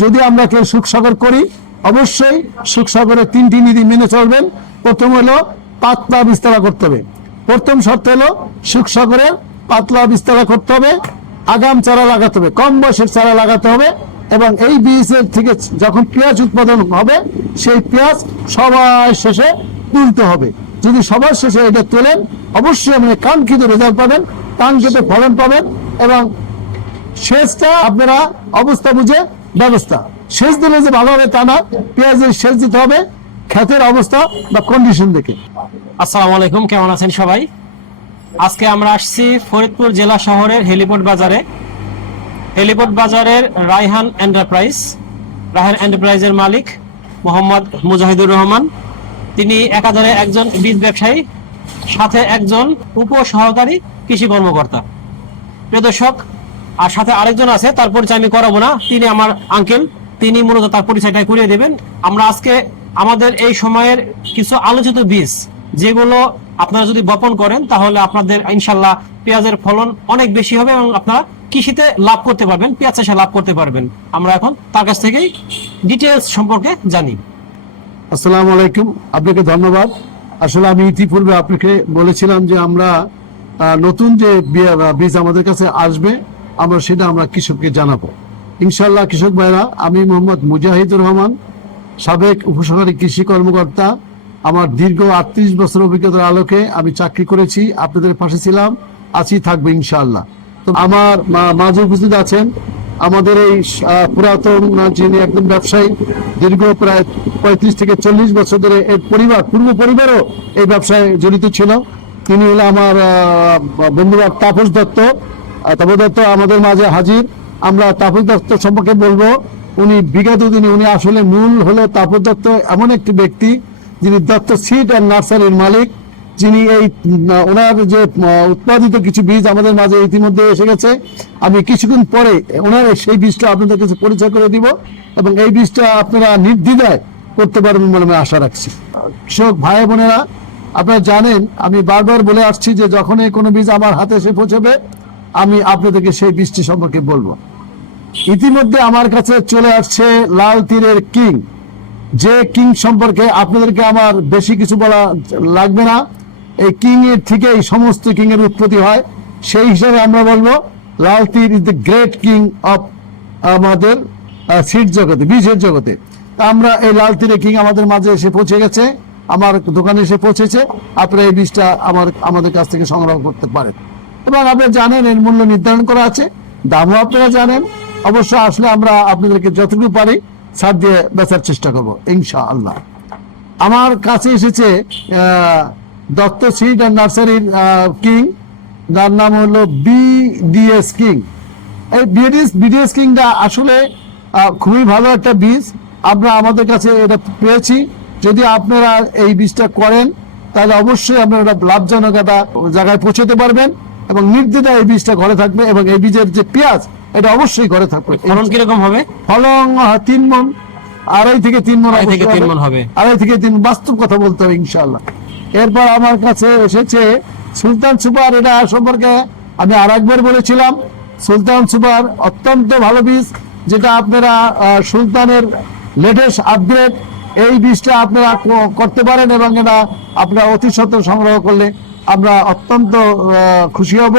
যদি আমরা কেউ সুখসাগর করি, অবশ্যই সুখসাগরের তিনটি নীতি মেনে চলবেন। প্রথম হলো পাতলা বিস্তারা করতে হবে। প্রথম শর্ত হলো সুখসাগরের পাতলা বিস্তারা করতে হবে, আগাম চারা লাগাতে হবে, কম বয়সের চারা লাগাতে হবে এবং এই বীজের থেকে যখন পেঁয়াজ উৎপাদন হবে, সেই পেঁয়াজ সবার শেষে তুলতে হবে। যদি সবার শেষে এটা তোলেন, অবশ্যই আপনি কাঙ্ক্ষিত রেজাল্ট পাবেন, কাঙ্ক্ষিত ফলন পাবেন এবং শেষটা আপনারা অবস্থা বুঝে ব্যবস্থা। সেচ দিলে যে ভালো হবে তা না, পেঁয়াজের সেচ দিতে হবে, ক্ষেতের অবস্থা বা কন্ডিশন দেখে। আসসালামু আলাইকুম, কেমন আছেন সবাই? আজকে আমরা আসছি ফরিদপুর জেলা শহরের হেলিপোর্ট বাজারে। হেলিপোর্ট বাজারের রায়হান এন্টারপ্রাইজ। রায়হান এন্টারপ্রাইজের মালিক মোহাম্মদ মুজাহিদুর রহমান। তিনি একাধারে একজন বীজ ব্যবসায়ী, সাথে একজন উপ সহকারী কৃষি কর্মকর্তা। প্রিয় দর্শক আর সাথে আরেকজন আছে, তার পরিচয় আমি করাবো না। তিনি আমার আঙ্কেল তিনি মূলত তার পরিচয়টা করিয়ে দেবেন। আমরা আজকে আমাদের এই সময়ের কিছু আলোচিত বীজ, যেগুলো আপনারা যদি বপন করেন, তাহলে আপনাদের ইনশাল্লাহ পেঁয়াজের ফলন অনেক বেশি হবে এবং আপনারা কৃষিতে লাভ করতে পারবেন, পেঁয়াজ চাষে লাভ করতে পারবেন। আমরা এখন তার কাছ থেকেই ডিটেলস সম্পর্কে জানি। আসসালামু আলাইকুম, আপনাকে ধন্যবাদ। আসলে আমি ইতিপূর্বে আপনাকে বলেছিলাম যে আমরা নতুন যে বীজ আমাদের কাছে আসবে আমরা সেটা আমরা কৃষককে জানাব। ইনশাল্লাহ কৃষক ভাইরা আমি মোহাম্মদ মুজাহিদুর রহমান সাবেক উপসহকারী কৃষি কর্মকর্তা। আমার দীর্ঘ আটত্রিশ বছর অভিজ্ঞতার আলোকে আমি চাকরি করেছি আপনাদের পাশে ছিলাম আছি থাকবে ইনশাল্লাহ তো আমার মাঝে উপস্থিত আছেন। আমাদের এই পুরাতন যিনি একজন ব্যবসায়ী দীর্ঘ প্রায় পঁয়ত্রিশ থেকে চল্লিশ বছর ধরে এর পরিবার পূর্ব পরিবারও এই ব্যবসায় জড়িত ছিল। তিনি হলো আমার আহ, বন্ধু তাপস দত্ত। তাপস দত্ত আমাদের মাঝে হাজির। আমরা তাপস দত্ত সম্পর্কে বলব, উনি বিগত দিনে উনি আসলে মূল হলো তাপস দত্ত এমন একটি ব্যক্তি, যিনি দত্ত সিড অ্যান্ড নার্সারির মালিক, যিনি এই ওনার যে উৎপাদিত কিছু বীজ আমাদের মাঝে ইতিমধ্যে এসে গেছে। আমি কিছুক্ষণ পরে ওনার সেই বীজটা আপনাদের কাছে পরিচয় করে দিব এবং এই বীজটা আপনারা নির্দ্বিধায় করতে পারবেন বলে আমি আশা রাখছি। কৃষক ভাই বোনেরা, আপনারা জানেন, আমি বারবার বলে আসছি যে যখনই কোনো বীজ আমার হাতে এসে পৌঁছবে আমি আপনাদেরকে সেই বীজটি সম্পর্কে বলব। ইতিমধ্যে আমার কাছে চলে আসছে লাল তীরের কিং। যে কিং সম্পর্কে আপনাদেরকে আমার বেশি কিছু বলা লাগবে না। এই কিং এর থেকেই সমস্ত কিং এর উৎপত্তি হয়। সেই হিসাবে আমরা বলব, Lal Teer is the great king of আমাদের সিড জগতে, বীজের জগতে। আমরা এই লাল তীরে কিং আমাদের মাঝে এসে পৌঁছে গেছে, আমার দোকানে এসে পৌঁছেছে। আপনারা এই বীজটা আমার, আমাদের কাছ থেকে সংগ্রহ করতে পারেন। এবং আপনারা জানেন, এর মূল্য নির্ধারণ করা আছে। দামও আপনারা জানেন। অবশ্য আসলে আমরা আপনাদেরকে যতটুকু পারি ছাড় দিয়ে বেচার চেষ্টা করব ইনশা আল্লাহ আমার কাছে এসেছে দত্ত সিড অ্যান্ড নার্সারির কিং। যার নাম হলো বিডিএস কিং। এই বিডিএস বিডিএস কিংটা আসলে খুবই ভালো একটা বীজ। আমরা আমাদের কাছে এটা পেয়েছি। যদি আপনারা এই বীজটা করেন, তাহলে অবশ্যই আপনারা লাভজনক একটা জায়গায় পৌঁছতে পারবেন। এবং নির্দ্বিধায় এই বীজটা ঘরে থাকবে এবং এই বীজের যে পেঁয়াজ এটা অবশ্যই ঘরে থাকবে ফলন কীরকম হবে ফলন তিন মন আড়াই থেকে তিন মন আড়াই থেকে তিন। মণ হবে। আড়াই থেকে তিন বাস্তব কথা বলতে হবে ইনশাল্লাহ এরপর আমার কাছে এসেছে সুলতান সুপার এটা সম্পর্কে আমি আর একবার বলেছিলাম সুলতান সুপার অত্যন্ত ভালো বীজ যেটা আপনারা সুলতানের লেটেস্ট আপগ্রেড এই বীজটা আপনারা করতে পারেন এবং এটা আপনারা অতি সত্ত্বর সংগ্রহ করলে আমরা অত্যন্ত খুশি হব,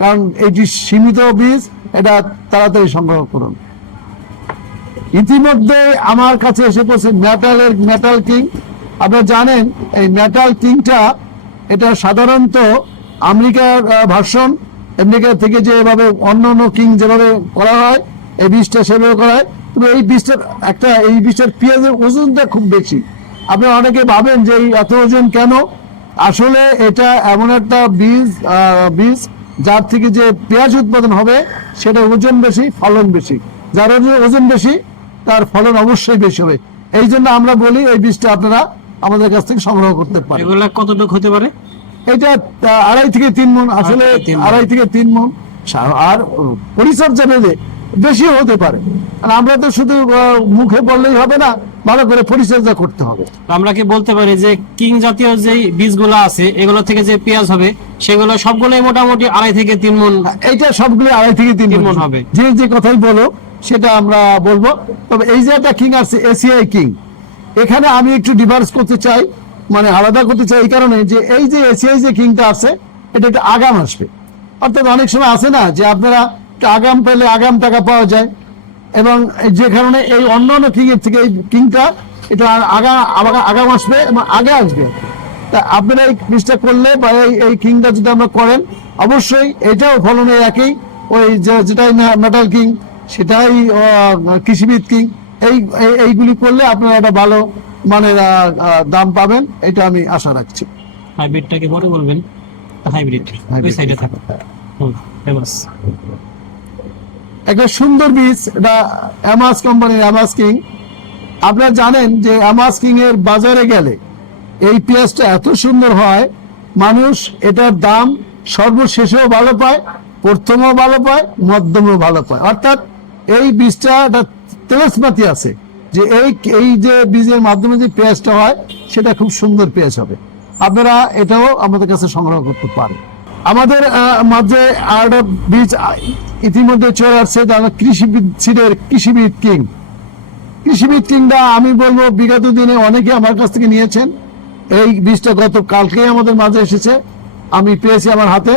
কারণ এটি সীমিত বীজ, এটা তাড়াতাড়ি সংগ্রহ করুন। ইতিমধ্যে আমার কাছে এসে পড়ছে মেটালের, মেটাল কিং। আপনারা জানেন, এই মেটাল কিংটা এটা সাধারণত আমেরিকার ভার্সন আমেরিকা থেকে যেভাবে অন্য অন্য কিং যেভাবে করা হয়, এই বীজটা সেভাবে করা হয়। তবে এই বীজটার একটা, এই বীজটার পেঁয়াজের ওজনটা খুব বেশি। আপনি অনেকে ভাবেন যে এই এত ওজন কেন? আসলে এটা এমন একটা বীজ বীজ যার থেকে যে পেঁয়াজ উৎপাদন হবে সেটা ওজন বেশি ফলন বেশি। যার ওজন- বেশি তার ফলন অবশ্যই বেশি হবে। এই জন্য আমরা বলি এই বীজটা আপনারা আমাদের কাছ থেকে সংগ্রহ করতে পারেন। এগুলা কতটুকু হতে পারে? এটা আড়াই থেকে তিন মন। আসলে আড়াই থেকে তিন মন। আর পরিচর্যা বেঁধে বেশি হতে পারে। আর আমরা তো শুধু মুখে বললেই হবে না ভালো করে পরিচর্যা করতে হবে। আমরা কি বলতে পারি যে কিং জাতীয় যে বীজগুলো আছে এগুলো থেকে যে পেঁয়াজ হবে সেগুলো সবগুলোই মোটামুটি আড়াই থেকে তিন মন এটা সবগুলো আড়াই থেকে তিন মণ হবে। যে যে কথাই বলো সেটা আমরা বলব। তবে এই যে একটা কিং আছে এসিআই কিং এখানে আমি একটু ডিভার্স করতে চাই মানে আলাদা করতে চাই এই কারণে যে এই যে এসিআই যে কিংটা আছে এটা একটা আগাম আসবে। অর্থাৎ অনেক সময় আছে না যে আপনারা আগাম পেলে আগাম টাকা পাওয়া যায়। এবং যে কারণে এই অন্য অন্য কিং এর থেকে এই কিংটা এটা আগা আগা- আগাম আসবে এবং আগে আসবে। তা আপনারা এই জিনিসটা করলে বা এই এই কিংটা যদি আমরা করেন অবশ্যই এটাও ফলনে একই। ওই যে- যেটাই মেটাল কিং সেটাই কৃষিবিদ কিং এই এই- এইগুলি করলে আপনারা একটা ভালো মানের দাম পাবেন। এটা আমি আশা রাখছি। হাইব্রিডটাকে পরে বলবেন হাইব্রিড ওই সাইডে থাকো হুম একটা সুন্দর বীজ এটা অ্যামাস কোম্পানির অ্যামাস কিং আপনারা জানেন যে অ্যামাস কিং এর বাজারে গেলে এই পেঁয়াজটা এত সুন্দর হয়, মানুষ এটার দাম সর্বশেষেও ভালো পায়, প্রথমেও ভালো পায়, মধ্যমেও ভালো পায়। অর্থাৎ এই বীজটা একটা তেলসমাতি আছে যে এই এই যে বীজের মাধ্যমে যে পেঁয়াজটা হয়, সেটা খুব সুন্দর পেঁয়াজ হবে। আপনারা এটাও আমাদের কাছে সংগ্রহ করতে পারেন। আমাদের মাঝে আর বীজ ইতিমধ্যে চলে আসছে যারা কৃষিবিদ সিডের কৃষিবিদ কিং। কৃষিবিদ কিংটা আমি বলব বিগত দিনে অনেকে আমার কাছ থেকে নিয়েছেন। এই বীজটা গত কালকেই আমাদের মাঝে এসেছে। আমি পেয়েছি আমার হাতে।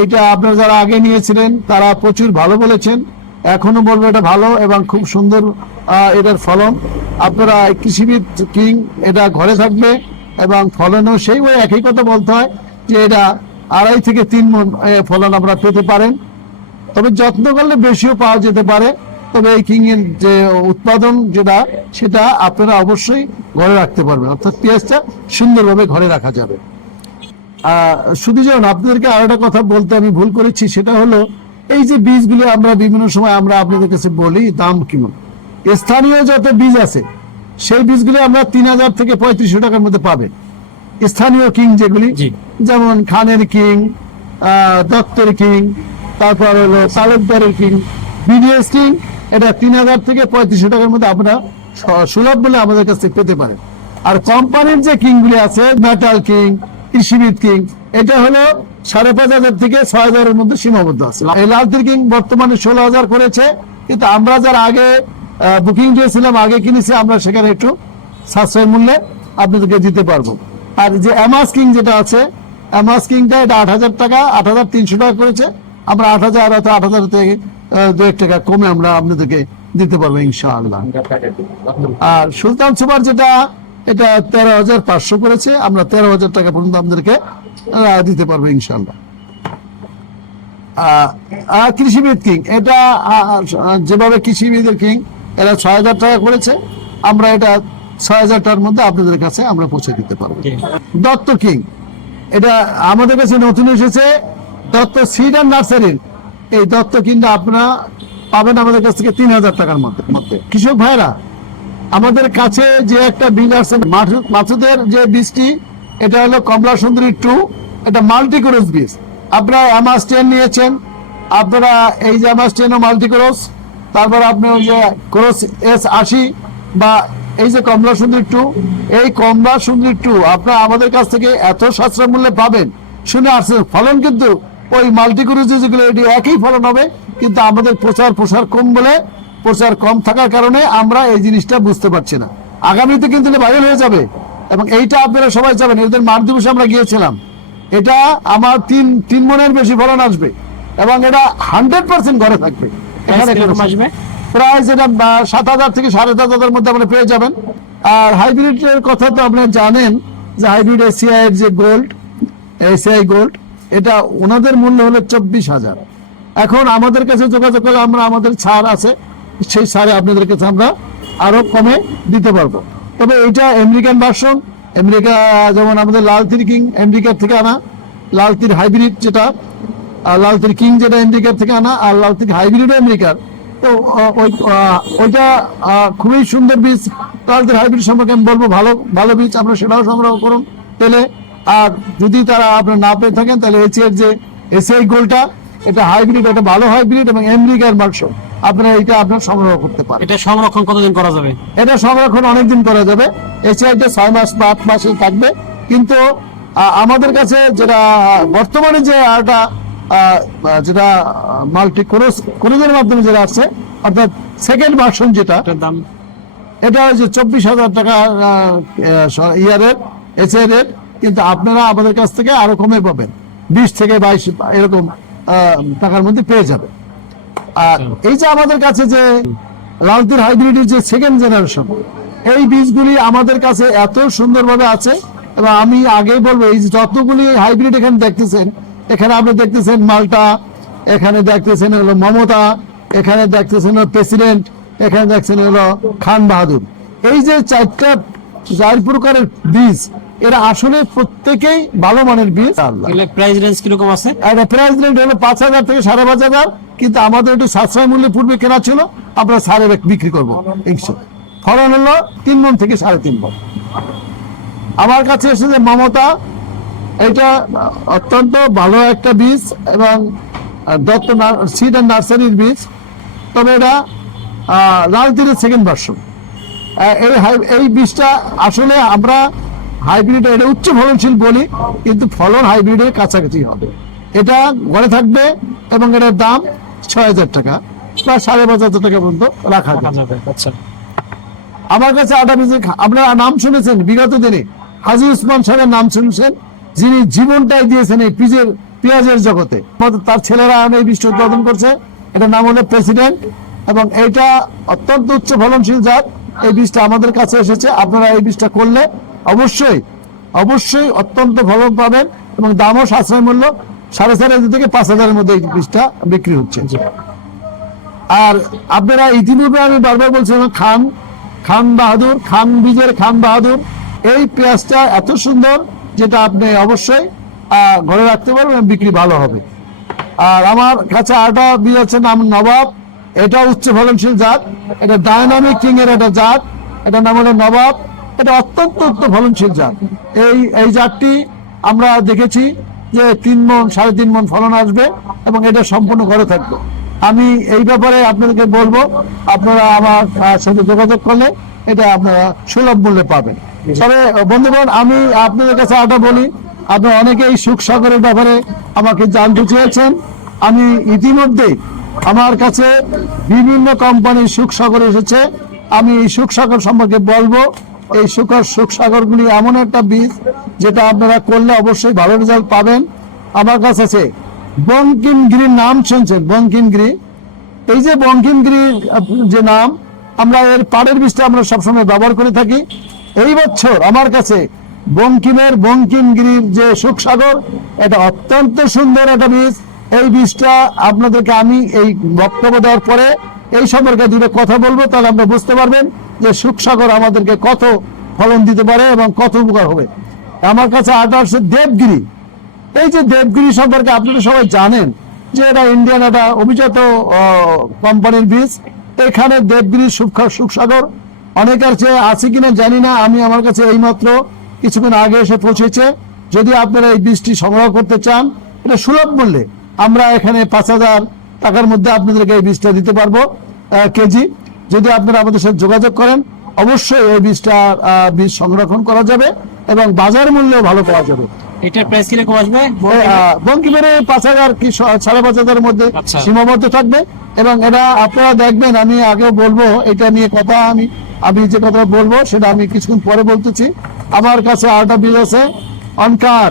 এইটা আপনারা যারা আগে নিয়েছিলেন তারা প্রচুর ভালো বলেছেন। এখনও বলব এটা ভালো এবং খুব সুন্দর এটার ফলন। আপনারা কৃষিবিদ কিং এটা ঘরে থাকবে এবং ফলনও সেই ওই একই কথা বলতে হয় যে এটা আড়াই থেকে তিন এ, ফলন আপনারা পেতে পারেন। তবে যত্ন করলে বেশিও পাওয়া যেতে পারে। তবে এই কিং এর যে উৎপাদন যেটা সেটা আপনারা অবশ্যই ঘরে রাখতে পারবেন। অর্থাৎ পেঁয়াজটা সুন্দরভাবে ঘরে রাখা যাবে। শুধু যেমন আপনাদেরকে আর একটা কথা বলতে আমি ভুল করেছি সেটা হলো এই যে বীজগুলো আমরা বিভিন্ন সময় আমরা আপনাদের কাছে বলি দাম কেমন স্থানীয় যত বীজ আছে সেই বীজগুলো আমরা তিন হাজার থেকে পঁয়ত্রিশশো টাকার মধ্যে পাবেন স্থানীয় কিং যেগুলি যেমন খানের কিং দত্তের কিং তারপর হলো তালুকদারের কিং বিডিএস কিং এটা তিন হাজার থেকে পঁয়ত্রিশশো টাকার মধ্যে আপনারা সুলভ বলে আমাদের কাছে পেতে পারেন। আর কোম্পানির যে কিংগুলি আছে মেটাল কিং কৃষিবিদ কিং এটা হলো সাড়ে পাঁচ হাজার থেকে ছয় হাজারের মধ্যে সীমাবদ্ধ আছে। এই লালতির কিং বর্তমানে ষোলো হাজার করেছে, কিন্তু আমরা যারা আগে বুকিং দিয়েছিলাম, আগে কিনেছি, আমরা সেখানে একটু সাশ্রয় মূল্যে আপনাদেরকে দিতে পারব। আর যে অ্যামাস কিং যেটা আছে অ্যামাস কিংটা এটা আট হাজার টাকা, আট হাজার তিনশো টাকা করেছে। আমরা আট হাজার আট হাজার থেকে দু এক টাকা কমে আমরা আপনাদেরকে দিতে পারব ইনশাআল্লাহ। আর সুলতান সুপার যেটা এটা তেরো হাজার পাঁচশো করেছে আমরা তেরো হাজার টাকা পর্যন্ত আপনাদেরকে দিতে পারব ইনশাআল্লাহ। আর কৃষিবিদ কিং এটা যেভাবে কৃষিবিদের কিং এরা ছয় হাজার টাকা করেছে আমরা এটা ছয় হাজার টাকার মধ্যে আপনাদের কাছে আমরা পৌঁছে দিতে পারব। দত্ত কিং এটা আমাদের কাছে নতুন এসেছে দত্ত সিড অ্যান্ড নার্সারির এই দত্ত কিংটা আপনারা পাবেন আমাদের কাছ থেকে তিন হাজার টাকার মধ্যে। কৃষক ভাইরা আমাদের কাছে যে একটা বীজ আছে মাছু- মাছুদের যে বীজটি এটা হলো কমলা সুন্দরী টু। এটা মাল্টি ক্রস বীজ। আপনারা অ্যামাস টেন নিয়েছেন। আপনারা এই যে অ্যামাস টেন ও মাল্টি ক্রস তারপর আপনি ওই যে ক্রোস এস আশি বা এই যে কমলা সুন্দরী টু। এই কমলা সুন্দরী টু আপনারা আমাদের কাছ থেকে এত সাশ্রয় মূল্যে পাবেন। শুনে আসছেন ফলন কিন্তু ওই মাল্টি ক্রস যেগুলো এটি একই ফলন হবে কিন্তু আমাদের প্রচার প্রসার কম বলে প্রচার কম থাকার কারণে আমরা এই জিনিসটা বুঝতে পারছি না। আগামীতে কিন্তু ভাইরাল হয়ে যাবে এবং এইটা আপনারা সবাই যাবেন এদের মার দিবসে আমরা গিয়েছিলাম। এটা আমার তিন তিন মনের বেশি ফলন আসবে এবং এটা হান্ড্রেড পার্সেন্ট ঘরে থাকবে। এখানে আসবে? প্রাইস সাত হাজার থেকে সাড়ে সাত হাজার মধ্যে আপনি পেয়ে যাবেন। আর হাইব্রিডের কথা তো আপনারা জানেন যে হাইব্রিড এসিআই এর যে গোল্ড এসিআই গোল্ড এটা ওনাদের মূল্য হলো চব্বিশ হাজার। এখন আমাদের কাছে যোগাযোগ করলে আমরা আমাদের ছাড় আছে, সেই ছাড়ে আপনাদের কাছে আমরা আরও কমে দিতে পারব। তবে এটা আমেরিকান ভার্সন আমেরিকা যেমন আমাদের লাল তীর কিং আমেরিকার থেকে আনা, লাল তীর হাইব্রিড যেটা, আর লাল তীর কিং যেটা আমেরিকার থেকে আনা, আর লাল তীর হাইব্রিড আমেরিকার। তো ওই ওইটা খুবই সুন্দর বীজ। লাল তীর হাইব্রিড সম্পর্কে আমি বলব, ভালো ভালো বীজ, আপনারা সেটাও সংগ্রহ করুন। পেলে আর যদি তারা আপনার না পেয়ে থাকেন তাহলে এসিআর যে এসিআই গোলটা এটা হাইব্রিড এটা ভালো হাইব্রিড এবং আমেরিকার মাংস। আপনারা এটা আপনার সংগ্রহ করতে পারেন। এটা সংরক্ষণ কতদিন করা যাবে? এটা সংরক্ষণ অনেকদিন করা যাবে। এসিআইতে ছয় মাস বা আট মাসে থাকবে। কিন্তু আমাদের কাছে যেটা বর্তমানে যে একটা যেটা মাল্টি ক্রোস ক্রোজের মাধ্যমে যেটা আছে অর্থাৎ সেকেন্ড ভার্সন যেটা দাম? এটা হচ্ছে চব্বিশ হাজার টাকা ইয়ারের এসএর এর কিন্তু আপনারা আমাদের কাছ থেকে আরও কমে পাবেন। বিশ থেকে বাইশ এরকম টাকার মধ্যে পেয়ে যাবে আর এই যে আমাদের কাছে যে লালতির হাইব্রিডের যে সেকেন্ড জেনারেশন এই বীজগুলি আমাদের কাছে এত সুন্দরভাবে আছে এবং আমি আগেই বলব এই যতগুলি হাইব্রিড এখানে দেখতেছেন এখানে আপনি দেখতেছেন মালটা এখানে দেখতেছেন হলো মমতা এখানে দেখতেছেন হলো প্রেসিডেন্ট এখানে দেখছেন হলো খান বাহাদুর। এই যে চারটা চার প্রকারের বীজ এরা আসলে প্রত্যেকেই ভালো মানের বীজ। প্রাইস রেঞ্জ কীরকম আছে? আর প্রাইস রেট হলো পাঁচ হাজার থেকে সাড়ে পাঁচ হাজার কিন্তু আমাদের একটু সাশ্রয় মূল্যে পূর্বে কেনা ছিল আমরা সাড়ে এক বিক্রি করব ফলন হলো তিন মন থেকে সাড়ে তিন মন আমার কাছে এসেছে মমতা এটা অত্যন্ত ভালো একটা বীজ এবং দত্ত সিড অ্যান্ড নার্সারির বীজ। তবে এটা লাল তীরের সেকেন্ড ভার্সন এই হাই- এই বীজটা আসলে আমরা হাইব্রিড এটা উচ্চ ফলনশীল বলি কিন্তু ফলন হাইব্রিডের কাছাকাছি হবে। এটা ঘরে থাকবে এবং এটার দাম ছয় হাজার টাকা বা সাড়ে পাঁচ হাজার টাকা পর্যন্ত রাখা যাবে। আচ্ছা। আমার কাছে আটা বীজের আপনারা নাম শুনেছেন বিগত দিনে হাজি উসমান সাহেবের নাম শুনেছেন যিনি জীবনটাই দিয়েছেন এই পিজের পেঁয়াজের জগতে। তার ছেলেরা এই বীজটা উৎপাদন করছে এটার নাম হলো প্রেসিডেন্ট এবং এইটা অত্যন্ত উচ্চ ফলনশীল জাত এই বীজটা আমাদের কাছে এসেছে আপনারা এই বীজটা করলে অবশ্যই অবশ্যই অত্যন্ত ফলন পাবেন এবং দামও সাশ্রয় মূল্য। সাড়ে চার হাজার থেকে পাঁচ হাজারের মধ্যে এই বীজটা বিক্রি হচ্ছে। আর আপনারা ইতিপূর্বে আমি বারবার বলছিলাম খান খান বাহাদুর খান বীজের খান বাহাদুর এই পেঁয়াজটা এত সুন্দর যেটা আপনি অবশ্যই আহ, ঘরে রাখতে পারবেন বিক্রি ভালো হবে। আর আমার কাছে আরেকটা বীজ আছে নাম নবাব এটা উচ্চ ফলনশীল জাত। এটা ডায়নামিক কিং এর একটা জাত এটা নাম হলো নবাব। এটা অত্যন্ত ফলনশীল জাত। এই এই জাতটি আমরা দেখেছি যে তিন মন, সাড়ে তিন মন ফলন আসবে এবং এটা সম্পূর্ণ ঘরে থাকবে। আমি এই ব্যাপারে আপনাদেরকে বলব, আপনারা আমার সাথে যোগাযোগ করলে এটা আপনারা সুলভ মূল্যে পাবেন। তবে, বন্ধুগণ, আমি আপনাদের কাছে আটা বলি, আপনারা অনেকেই সুখ সাগরের ব্যাপারে আমাকে জানতে চেয়েছেন। আমি ইতিমধ্যেই আমার কাছে বিভিন্ন কোম্পানির সুখ সাগর এসেছে। আমি এই সুখ সাগর সম্পর্কে বলব এই সুখর সুখ সাগরগুলি এমন একটা বীজ যেটা আপনারা করলে অবশ্যই ভালো রেজাল্ট পাবেন। আমার কাছে আছে বঙ্কিমগিরির নাম শুনছেন? বঙ্কিমগিরি এই যে বঙ্কিমগিরির যে নাম, আমরা এর পাড়ের বীজটা আমরা সবসময় ব্যবহার করে থাকি। এই বছর আমার কাছে বঙ্কিমের বঙ্কিমগিরির যে সুখসাগর এটা অত্যন্ত সুন্দর একটা বীজ। এই বীজটা আপনাদেরকে আমি এই বক্তব্য দেওয়ার পরে এই সম্পর্কে দুটো কথা বলব, তাহলে আমরা বুঝতে পারবেন। যে সুখসাগর আমাদেরকে কত ফলন দিতে পারে এবং কত উপকার হবে। আমার কাছে আটা হচ্ছে দেবগিরি। এই যে দেবগিরি সম্পর্কে আপনারা সবাই জানেন যে এটা ইন্ডিয়ান একটা অভিজাত কোম্পানির বীজ। এখানে দেবগিরি সুখ- সুখসাগর অনেকের চেয়ে আছে কিনা জানি না। আমি আমার কাছে এইমাত্র কিছুক্ষণ আগে এসে পৌঁছেছে। যদি আপনারা এই বীজটি সংগ্রহ করতে চান, এটা সুলভ মূল্যে আমরা এখানে পাঁচ হাজার টাকার মধ্যে আপনাদেরকে এই বীজটা দিতে পারব কেজি। যদি আপনারা আমাদের সাথে যোগাযোগ করেন অবশ্যই এই বীজটা বীজ সংরক্ষণ করা যাবে এবং বাজার মূল্যে ভালো পাওয়া যাবে। এটার প্রাইস কীরকম আসবে? বঙ্কিমের পাঁচ হাজার কি সাড়ে পাঁচ হাজারের মধ্যে আচ্ছা। সীমাবদ্ধ থাকবে এবং এটা আপনারা দেখবেন আমি বলব এটা নিয়ে কথা আমি আমি যে কথা বলব সেটা আমি কিছুক্ষণ পরে বলতেছি। আমার কাছে আরেকটা বীজ আছে অনকার।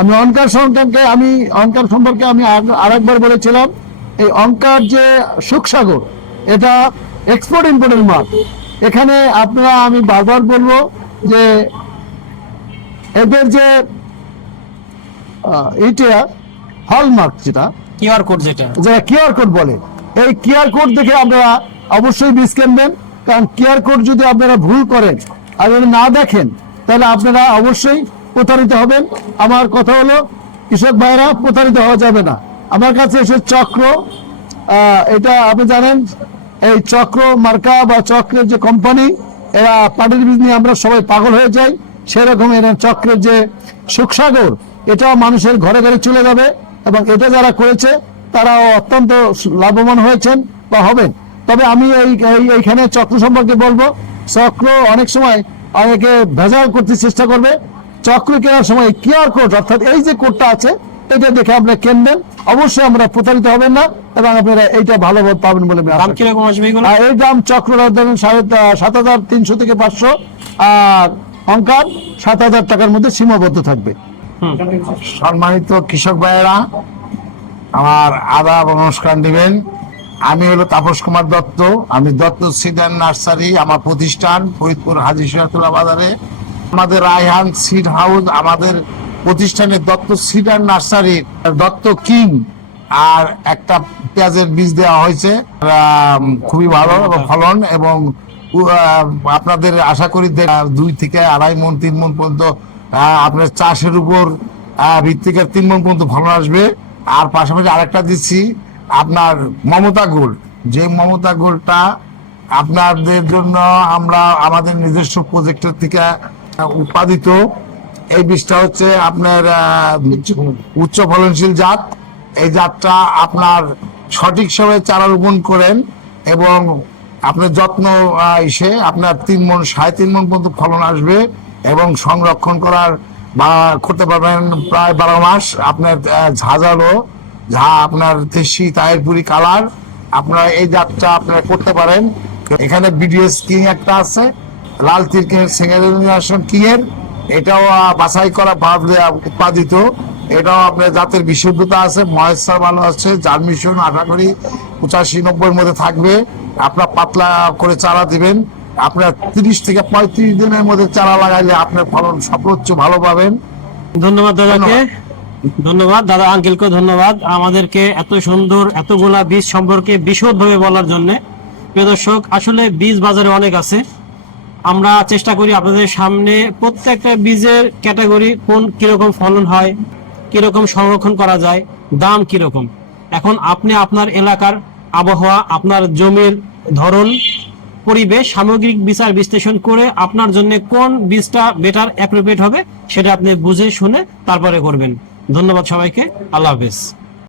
আমি অনকার সম্পর্কে আমি অনকার সম্পর্কে আমি আরেকবার বলেছিলাম এই অনকার যে সুখসাগর এটা এক্সপোর্ট ইম্পোর্টের মাল এখানে আপনারা আমি বারবার বলব যে এদের যে এইটা হলমার্ক যেটা কিউআর কোড যেটা। যারা কিউআর কোড বলে এই কিউআর কোড দেখে আপনারা অবশ্যই বীজ কিনবেন কারণ কিউআর কোড যদি আপনারা ভুল করেন আর যদি না দেখেন তাহলে আপনারা অবশ্যই প্রতারিত হবেন। আমার কথা হলো কৃষক ভাইরা প্রতারিত হওয়া যাবে না। আমার কাছে এসে চক্র এটা আপনি জানেন এই চক্র, মার্কা বা চক্রের যে কোম্পানি এরা পাটির বীজ নিয়ে আমরা সবাই পাগল হয়ে যাই। সেরকম এরা চক্রের যে সুখসাগর, এটাও মানুষের ঘরে ঘরে চলে যাবে এবং এটা যারা করেছে, তারাও অত্যন্ত লাভবান হয়েছেন বা হবেন। তবে আমি এই, এই- এইখানে চক্র সম্পর্কে বলব, চক্র অনেক সময় অনেকে ভেজাল করতে চেষ্টা করবে। চক্র কেনার সময় কিউআর কোড অর্থাৎ এই যে কোডটা আছে এটা দেখে আপনারা কিনবেন অবশ্যই আমরা প্রতারিত হবেন না এবং আপনারা এইটা ভালো পাবেন বলে দাম কীরকম আসবে আর এই দাম চক্ররাজ ধরেন সাড়ে সাত হাজার তিনশো থেকে পাঁচশো আর অঙ্কার সাত হাজার টাকার মধ্যে সীমাবদ্ধ থাকবে। সম্মানিত কৃষক ভাইয়েরা আমার আদাব নমস্কার দিবেন। আমি হলো তাপস কুমার দত্ত। আমি দত্ত সিডান নার্সারি আমার প্রতিষ্ঠান ফরিদপুর হাজি সিরাতুল্লাহ বাজারে। আমাদের রায়হান সিড হাউস আমাদের প্রতিষ্ঠানের দত্ত সিডান নার্সারি দত্ত কিং আর একটা পেঁয়াজের বীজ দেওয়া হয়েছে। খুবই ভালো ফলন এবং আপনাদের আশা করি দুই থেকে আড়াই মন তিন মন পর্যন্ত আপনার চাষের উপর আহ, ভিত্তিকে তিন মন পর্যন্ত ফলন আসবে। আর পাশাপাশি আরেকটা দিচ্ছি আপনার মমতা গোল্ড। যে মমতা গোল্ডটা আপনাদের জন্য আমরা আমাদের নিজস্ব প্রজেক্টের থেকে উৎপাদিত। এই বীজটা হচ্ছে আপনার উচ্চ ফলনশীল জাত। এই জাতটা আপনার সঠিক সময়ে চারা রোপণ করেন এবং আপনার যত্ন এসে আপনার তিন মন সাড়ে তিন মন পর্যন্ত ফলন আসবে এবং সংরক্ষণ করার বা করতে পারবেন প্রায় বারো মাস। আপনার ঝাঁঝালো যা আপনার দেশি তাহেরপুরি কালার। আপনারা এই জাতটা আপনারা করতে পারেন। এখানে বিডিএস কিং একটা আছে, লাল তিরকের সিঙ্গারেশন কিং এর। এটাও বাছাই করা ভাব উৎপাদিত। এটাও আপনার জাতের বিশুদ্ধতা আছে ময়েশ্চার ভালো আছে জার্মিশন আশা করি পঁচাশি নব্বই মধ্যে থাকবে। আপনার পাতলা করে চারা দিবেন। আপনার তিরিশ থেকে পঁয়ত্রিশ দিনের মধ্যে চারা লাগাইলে আপনার ফলন সর্বোচ্চ ভালো পাবেন। ধন্যবাদ দাদাকে। ধন্যবাদ। দাদা আঙ্কেলকে ধন্যবাদ। আমাদেরকে এত সুন্দর এতগুলা বীজ সম্পর্কে বিশদভাবে বলার জন্য। প্রিয় দর্শক আসলে বীজ বাজারে অনেক আছে। আমরা চেষ্টা করি আপনাদের সামনে প্রত্যেকটা বীজের ক্যাটাগরি কোন কীরকম ফলন হয়, কীরকম সংরক্ষণ করা যায়, দাম কীরকম। এখন আপনি আপনার এলাকার আবহাওয়া, আপনার জমির ধরন, পরিবেশ, সামগ্রিক বিচার বিশ্লেষণ করে আপনার জন্য কোন বীজটা বেটার অ্যাপ্রোপ্রিয়েট হবে, সেটা আপনি বুঝে শুনে তারপরে করবেন। ধন্যবাদ সবাইকে। আল্লাহ হাফেজ।